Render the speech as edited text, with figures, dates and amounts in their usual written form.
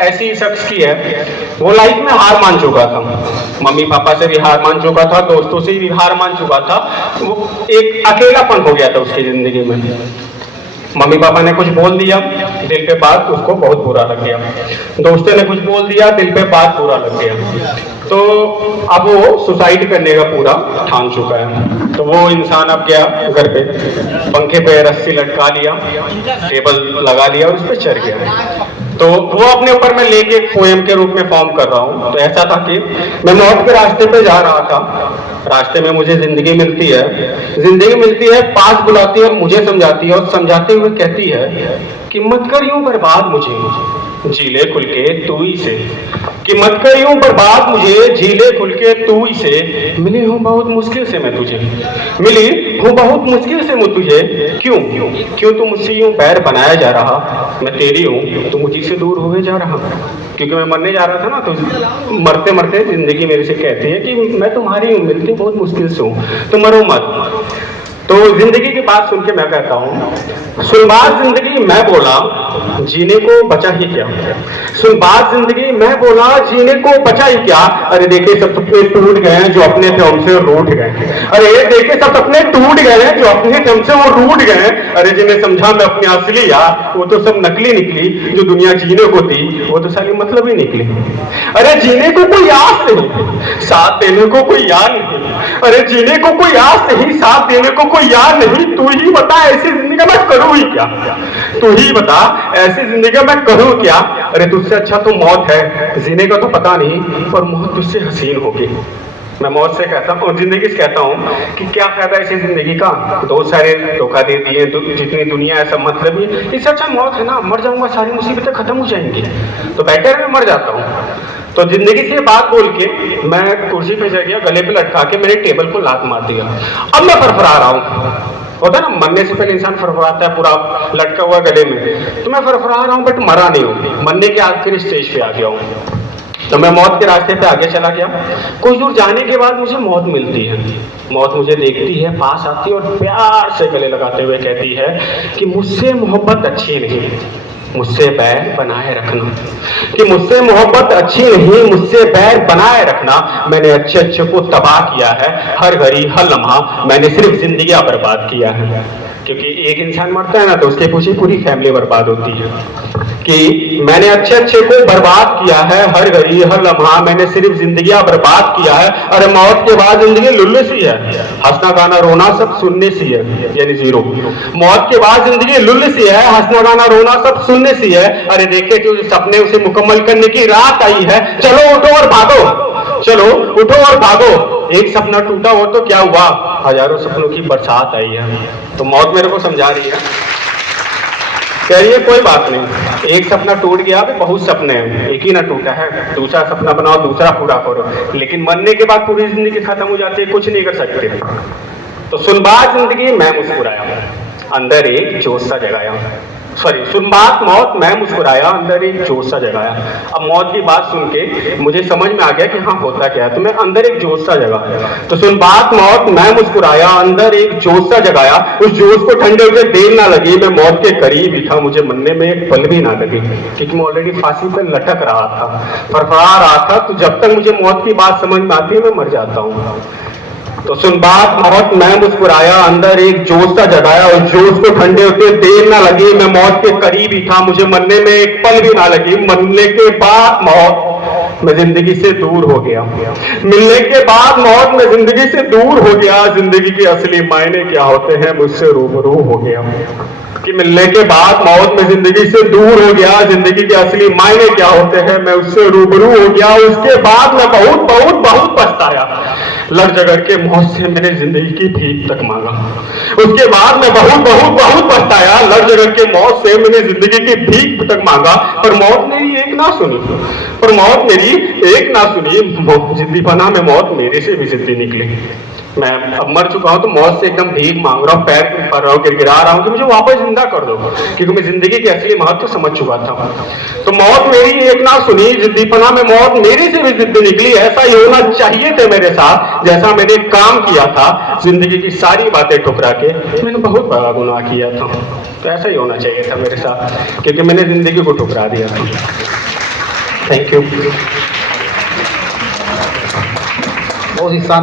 ऐसी शख्स की है, वो लाइफ में हार मान चुका था, मम्मी पापा से भी हार मान चुका था, दोस्तों से भी हार मान चुका था। वो एक अकेलापन हो गया था उसकी जिंदगी में। मम्मी पापा ने कुछ बोल दिया, दिल पे बात, उसको बहुत बुरा लग गया। दोस्तों ने कुछ बोल दिया, दिल पे बात बुरा लग गया। तो अब वो सुसाइड करने का पूरा ठान चुका है। तो वो इंसान अब गया घर पे, पंखे पे रस्सी लटका लिया, टेबल लगा लिया, उस पर चढ़ गया। तो वो अपने ऊपर मैं लेके एक पोएम के रूप में फॉर्म कर रहा हूँ। तो ऐसा था कि मैं मौत के रास्ते पे जा रहा था, रास्ते में मुझे जिंदगी मिलती है, पास बुलाती है और मुझे समझाती है, और समझाते हुए कहती है कि मत कर यूं बर्बाद मुझे, जी ले खुल के तू ही से, कि मत कर यूं बर्बाद मुझे, जी ले खुल के तू ही से, मिली हूं बहुत मुश्किल से मैं तुझे, मिली हूं बहुत मुश्किल से मैं तुझे, क्यों तू मुझसे यूं बैर बनाया जा रहा, मैं तेरी हूं तू मुझे से दूर हुए जा रहा। क्योंकि मैं मरने जा रहा था ना, तो मरते मरते जिंदगी मेरे से कहती है कि मैं तुम्हारी हूं, मिलती बहुत मुश्किल से हूं, तो मरो मत। तो जिंदगी की बात सुन के मैं कहता हूँ, सुन बात जिंदगी मैं बोला, जीने को बचा ही क्या, सुन बात जिंदगी मैं बोला, जीने को बचा ही क्या, अरे देखे सब सपने टूट गए हैं जो अपने थे हमसे रूठ गए, अरे देखे सब सपने टूट गए हैं जो अपने थे हमसे वो रूठ गए, अरे जिन्हें समझा मैं अपनी असली यार, वो तो सब नकली निकली, जो दुनिया जीने को थी वो तो सारी मतलब ही निकली। अरे जीने को कोई आस नहीं, साथ देने को कोई यार नहीं, अरे जीने को कोई आस नहीं, साथ देने को कोई यार नहीं, तू ही बता ऐसी जिंदगी मैं करूं ही क्या, तू ही बता ऐसी जिंदगी मैं करूं क्या, अरे तुझसे अच्छा तो मौत है, जीने का तो पता नहीं पर मौत तुझसे हसीन होगी। मैं मौत से कहता हूँ, जिंदगी से कहता हूँ कि क्या फायदा ऐसी जिंदगी का, दो सारे धोखा दे दिए, जितनी दुनिया है सब मतलब ही, इससे अच्छा मौत है ना, मर जाऊंगा सारी मुसीबतें खत्म हो जाएंगी, तो बेटर है मैं मर जाता हूँ। तो जिंदगी से बात बोल के मैं कुर्सी पे चढ़ गया, गले पे लटका के मेरे टेबल को लात मार दिया। अब मैं फरफरा रहा हूँ, होता ना मरने से पहले इंसान फरफराता है पूरा लटका हुआ गले में, तो मैं फरफरा रहा हूँ बट मरा नहीं हूँ, मरने के आखिरी स्टेज पे आ गया हूँ। तो मैं मौत के रास्ते पे आगे चला गया। कुछ दूर जाने के बाद मुझे मौत मिलती है, मौत मुझे देखती है, पास आती है और प्यार से गले लगाते हुए कहती है कि मुझसे मोहब्बत अच्छी नहीं, मुझसे बैर बनाए रखना, कि मुझसे मोहब्बत अच्छी नहीं, मुझसे बैर बनाए रखना, मैंने अच्छे अच्छे को तबाह किया है, हर घड़ी हर लम्हा मैंने सिर्फ जिंदगी बर्बाद किया है। क्योंकि एक इंसान मरता है ना तो उसके पीछे पूरी फैमिली बर्बाद होती है, कि मैंने अच्छे अच्छे को बर्बाद किया है, हर घड़ी हर लम्हा मैंने सिर्फ जिंदगी बर्बाद किया है, अरे मौत के बाद जिंदगी लुल्लू सी है, हंसना गाना रोना सब सुनने सी है, यानी जीरो। मौत के बाद जिंदगी लुल्लू सी है, हंसना गाना रोना सब सुनने सी है, अरे देखे जो सपने उसे मुकम्मल करने की रात आई है, चलो उठो और भागो, चलो उठो और भागो, एक सपना टूटा हो तो क्या हुआ, हजारों सपनों की बरसात आई है। तो मौत मेरे को समझा रही है, कह रही है कोई बात नहीं, एक सपना टूट गया, अभी बहुत सपने हैं, एक ही ना टूटा है, दूसरा सपना बनाओ, दूसरा पूरा करो, लेकिन मरने के बाद पूरी जिंदगी खत्म हो जाती है, कुछ नहीं कर सकते। तो सुन बात जिंदगी मैं मुस्कुराया, अंदर एक जोश सा जगाया, सॉरी सुन बात मौत मैं मुस्कुराया, अंदर एक जोश सा जगाया। अब मौत की बात सुन के मुझे समझ में आ गया कि हाँ होता क्या है, तो मैं अंदर एक जोश सा जगा, तो सुन बात मौत मैं मुस्कुराया, अंदर एक जोश सा जगाया, उस जोश को ठंडे होकर देर ना लगी, मैं मौत के करीब ही था, मुझे मरने में एक पल भी ना लगी, क्योंकि मैं ऑलरेडी फांसी पर लटक रहा था, फरफरा रहा था, तो जब तक मुझे मौत की बात समझ में आती है मैं मर जाता हूँ। तो सुन बात मौत मैं मुस्कुराया, अंदर एक जोश सा जगाया, और जोश को ठंडे होते देर ना लगी, मैं मौत के करीब ही था, मुझे मरने में एक पल भी ना लगी, मरने के बाद मौत मैं जिंदगी से दूर हो गया, मिलने के बाद मौत मैं जिंदगी से दूर हो गया, जिंदगी के असली मायने क्या होते हैं मुझसे रूबरू हो गया, कि मिलने के बाद मौत में जिंदगी से दूर हो गया, जिंदगी के असली मायने क्या होते हैं मैं उससे रूबरू हो गया। उसके बाद मैं बहुत बहुत बहुत पछताया, लड़ झगड़ के मौत से मैंने जिंदगी की भीख तक मांगा। उसके बाद मैं बहुत बहुत बहुत पछताया, लड़ झगड़ के मौत से मैंने जिंदगी की भीख तक मांगा, पर मौत मेरी एक ना सुनी, पर मौत मेरी एक ना सुनी, जिद्दी पना में मौत मेरे से भी जिद्दी निकली। मैं अब मर चुका हूं तो मौत से एकदम भीख मांग रहा हूं, पैर पड़ रहा हूं, गिड़गिड़ा रहा हूं कि मुझे वापस जिंदा कर दो, क्योंकि मैं जिंदगी के असली महत्व समझ चुका था। तो मौत मेरी एक ना सुनी, जिद्दीपना में मौत मेरी से भी जिद्दी निकली। ऐसा ही होना चाहिए थे मेरे साथ जैसा मैंने काम किया था, जिंदगी की सारी बातें ठुकरा के मैंने बहुत बड़ा गुनाह किया था। तो ऐसा ही होना चाहिए था मेरे साथ, क्योंकि मैंने जिंदगी को ठुकरा दिया था। Thank you. बहुत ही